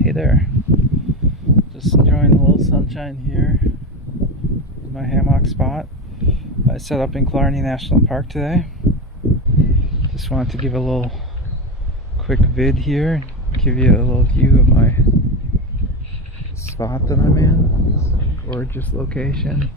Hey there. Just enjoying a little sunshine here in my hammock spot. I set up in Killarney National Park today. Just wanted to give a little quick vid here, give you a little view of my spot that I'm in. Gorgeous location.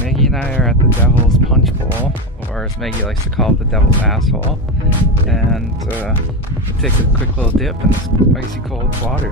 Maggie and I are at the Devil's Punch Bowl, or as Maggie likes to call it, the Devil's Asshole, and take a quick little dip in this icy cold water.